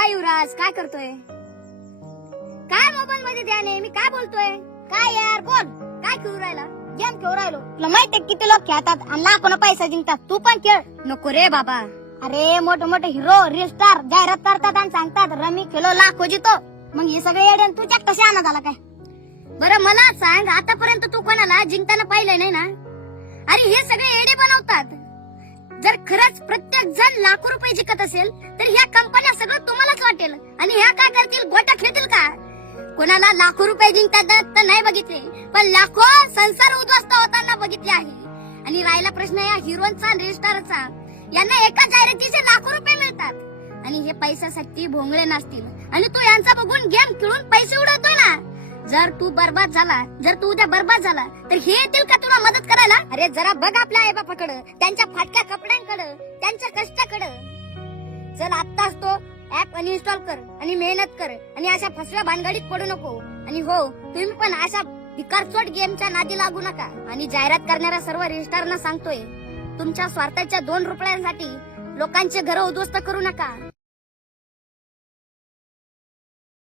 काय युवराज काय करतोय? काय मोबाईल मध्ये ध्यान आहे मी काय बोलतोय? काय यार बोल. काय खेळू राहिला? गेम खेळू राहिलो. तुला माहितीये किती लोक खेळतात आणि लाखोना पैसा जिंकतात. तू पण खेळ. नको रे बाबा. अरे मोठे मोठे हिरो रील स्टार जाहिरात करतात आणि सांगतात रमी खेळो लाखो जितो. मग हे सगळे येडे आणि तुझ्या कसे आणा झाला काय? बरं मला सांग आतापर्यंत तू कोणाला जिंकताना पाहिलंय नाही ना? अरे हे सगळे येडे बनवतात. जर खरंच प्रत्येक जण लाखो रुपये जिंकत असेल तर ह्या कंपन्या सगळं तुम्हालाच वाटेल. आणि ह्या काय करतील? गोटा खेळतील का? कोणाला लाखो रुपये जिंकतात तर नाही बघितले. पण लाखो संसार उद्ध्वस्त होताना बघितले आहे. आणि राहिला प्रश्न या हिरोचा आणि रेस्टारचा. यांना एका जाहिरातीचे लाखो रुपये मिळतात. आणि हे पैशासाठी भोंगळे नसतील आणि तो यांचा बघून गेम खेळून पैसे उडवतोय ना? जर तू बर्बाद झाला जर तू उद्या बर्बाद झाला तर हे येतील का तुला मदत करायला? अरे जरा बघ आपल्या आई बापाकडं त्यांच्या फाटक्या कपड्यांकडं त्यांच्या कष्टाकडं. चल आत्ताच तो ऍप अनइन्स्टॉल कर आणि मेहनत कर आणि अशा फसव्या भानगडीत पडू नको. आणि हो तुम्ही पण अशा भिकारचोट गेमच्या नादी लागू नका. आणि जाहिरात करणाऱ्या सर्व रजिस्टारना सांगतोय तुमच्या स्वार्थाच्या दोन रुपयांसाठी लोकांचे घर उद्ध्वस्त करू नका.